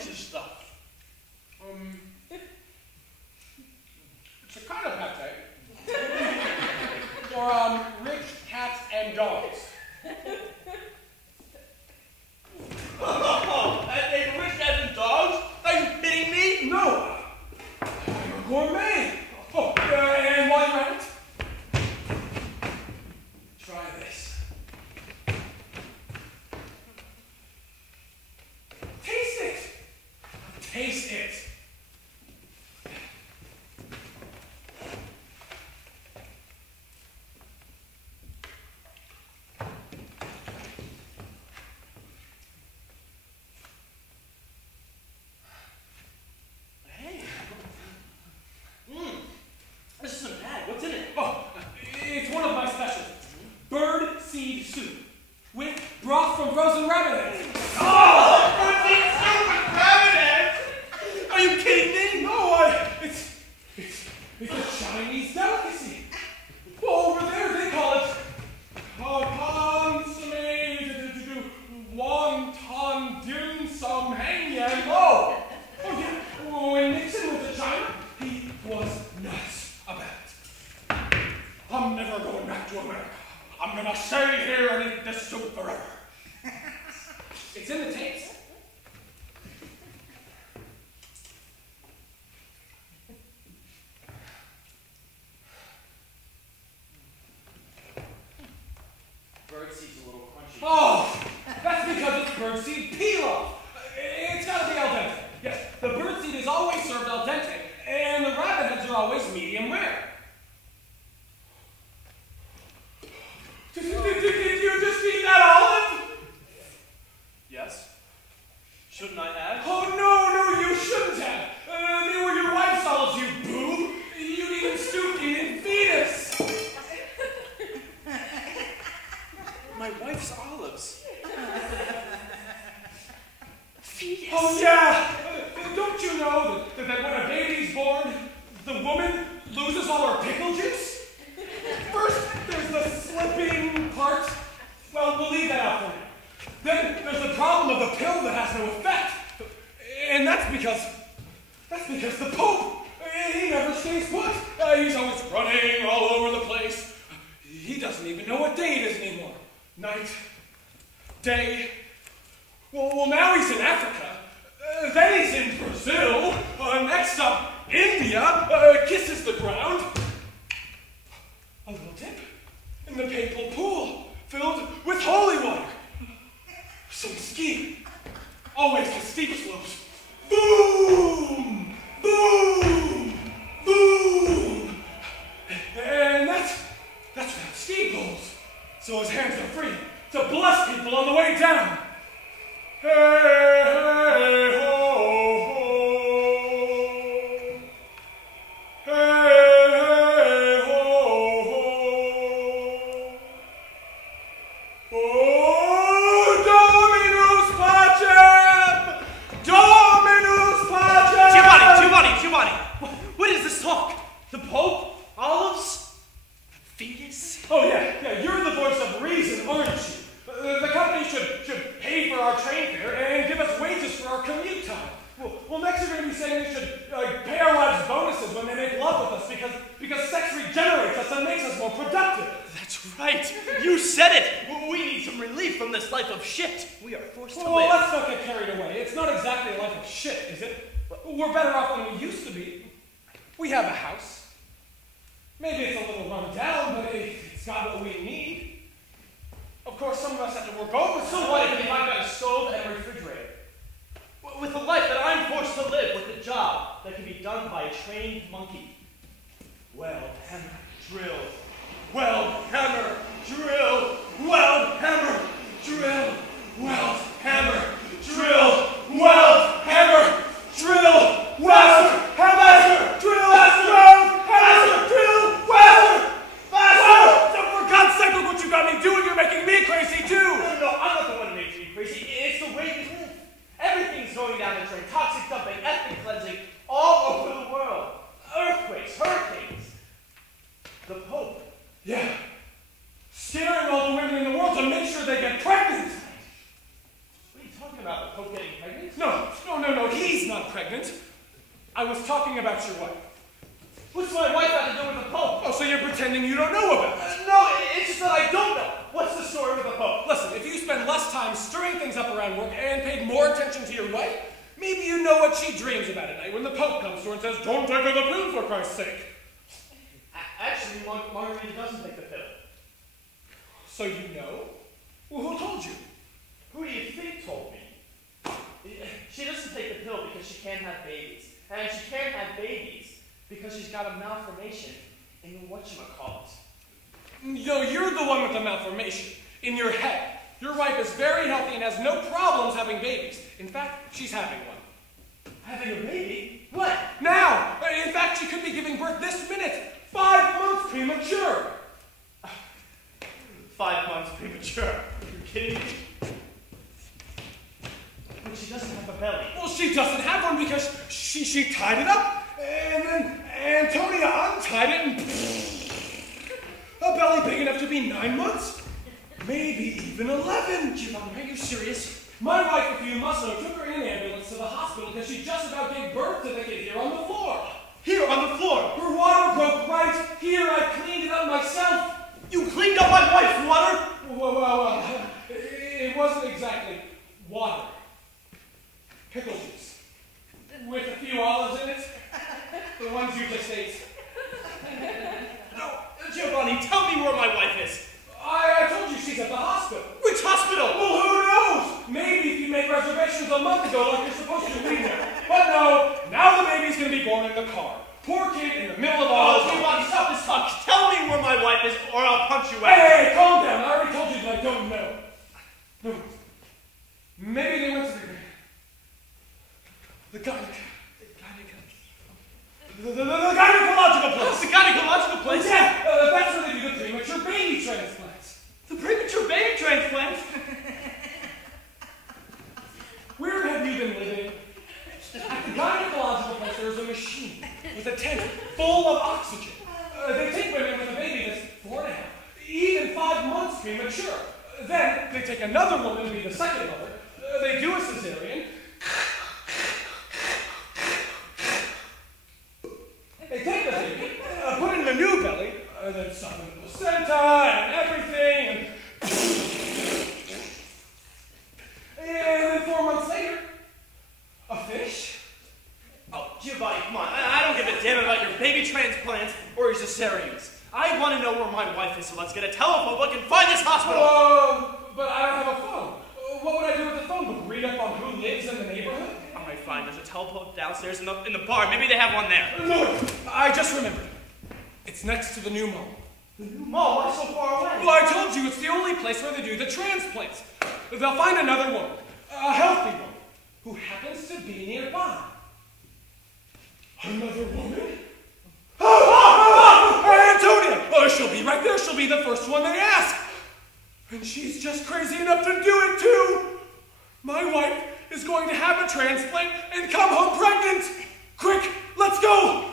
is this stuff? It's a kind of pate. For, rich cats and dogs. Oh, they rich cats and dogs? Are you kidding me? No! I'm a gourmet! Oh, and while you're at it, try this. Taste it! Taste it! This isn't bad. What's in it? Oh, it's one of my specials. Bird seed soup with broth from frozen rabbit eggs. Oh! Bird seed soup with rabbit eggs? Are you kidding me? No, it's a Chinese delicacy. Well, over there they call it consomme wonton dim sum hang yang lo. Oh yeah, when Nixon went to China, he was nuts about it. I'm never going back to America. I'm gonna stay here and eat this soup forever. It's in the tapes. Birdseed's a little crunchy. Oh, that's because it's birdseed pilaf. It's gotta be al dente. Yes, the birdseed is always served al dente, and the rabbit heads are always medium rare. Did you just eat that olive? Yes. Shouldn't I have? Oh, no, you shouldn't have. They were your wife's olives, you boob. You'd even stoop in fetus. My wife's olives. Fetus. Oh, yeah. Don't you know that when a baby's born, the woman loses all her pickle juice? First, there's the slipping part. Well, we'll leave that out for you. Then there's the problem of the pill that has no effect. And that's because the Pope, he never stays put. He's always running all over the place. He doesn't even know what day it is anymore. Night, day. Well, now he's in Africa. Then he's in Brazil. Next up, India. Kisses the ground. A little dip in the papal pool filled with holy water. Some skiing. Always to steep slopes. Boom! Boom! Boom! And that's without ski poles. So his hands are free to bless people on the way down. Hey, hey, ho, ho. Hey, hey, ho, ho. Oh, Dominus Pacem! Dominus Pacem! Giovanni! What is this talk? The Pope? Olives? Fetus? Oh, yeah, you're the voice of reason, aren't you? The company should pay for our train fare and give us wages for our commute time. Well, next you're going to be saying they should pay our wives bonuses when they make love with us because sex regenerates us and makes us more productive. That's right. You said it. We need some relief from this life of shit. We are forced to live. Well, let's not get carried away. It's not exactly a life of shit, is it? We're better off than we used to be. We have a house. Maybe it's a little run down, but it's got what we need. Of course, some of us have to work over. So what if I've got a stove and a refrigerator? With the life that I'm forced to live, with a job that can be done by a trained monkey. Weld, hammer, drill. Weld, hammer, drill. Weld, hammer, drill. Weld, hammer, drill. Weld, hammer, drill. Weld, hammer, drill. Weld, hammer, drill. Weld, faster! For God's sake, look what you got me doing. You're making me crazy too. No, I'm not the one who makes me crazy. It's the way we live. Everything's going down the drain. Toxic dumping, ethnic cleansing, all over the world. Earthquakes, hurricanes. The Pope. Yeah. Staring was talking about your wife. What's my wife got to do with the Pope? Oh, so you're pretending you don't know about it? No, it's just that I don't know. What's the story with the Pope? Listen, if you spend less time stirring things up around work and paid more attention to your wife, maybe you know what she dreams about at night when the Pope comes to her and says, "Don't take the pill for Christ's sake." Actually, Margarita doesn't take the pill. So you know? Well, who told you? Who do you think told me? She doesn't take the pill because she can't have babies. And she can't have babies because she's got a malformation in whatchamacallit. No, you're the one with the malformation in your head. Your wife is very healthy and has no problems having babies. In fact, she's having one. Having a baby? What? Now! In fact, she could be giving birth this minute. 5 months premature. 5 months premature? Are you kidding me? But she doesn't have a belly. Well, she doesn't have one because she tied it up, and then Antonia untied it, and a belly big enough to be 9 months, maybe even 11. Giovanni, are you serious? My wife, if you must know, took her in an ambulance to the hospital because she just about gave birth to the kid here on the floor. Here on the floor? Her water broke right here. I cleaned it up myself. You cleaned up my wife's water? Well, it wasn't exactly water. Pickle juice. With a few olives in it. The ones you just ate. No, Giovanni, tell me where my wife is. I told you she's at the hospital. Which hospital? Well, who knows? Maybe if you made reservations a month ago like you're supposed to, we know. But no, now the baby's going to be born in the car. Poor kid in the middle of all this. Giovanni, stop this talk. Tell me where my wife is or I'll punch you out. Hey, calm down. I already told you that I don't know. No. Maybe they went to the gynecological place. The gynecological place? Yeah, that's where they do the premature baby transplants. The premature baby transplants? Where have you been living? At the gynecological place, there's a machine with a tank full of oxygen. They take women with a baby that's 4.5, even 5 months premature. Then they take another woman to be the second mother. They do a cesarean. They take the baby, put it in a new belly, then suck in the placenta and everything, and then 4 months later, a fish. Oh, Giovanni, come on. I don't give a damn about your baby transplants or your cesareans. I want to know where my wife is, so let's get a telephone book and find this hospital. But I don't have a phone. What would I do with the phone book? Read up on who lives in the neighborhood? All right, fine. There's a telephone downstairs in the bar. Maybe they have one there. No, I just remembered. It's next to the new mall. The new mall? Why so far away? Well, I told you it's the only place where they do the transplants. They'll find another woman, a healthy woman, who happens to be nearby. Another woman? Antonia! Oh, she'll be right there. She'll be the first one they ask. And she's just crazy enough to do it, too. My wife is going to have a transplant and come home pregnant. Quick, let's go.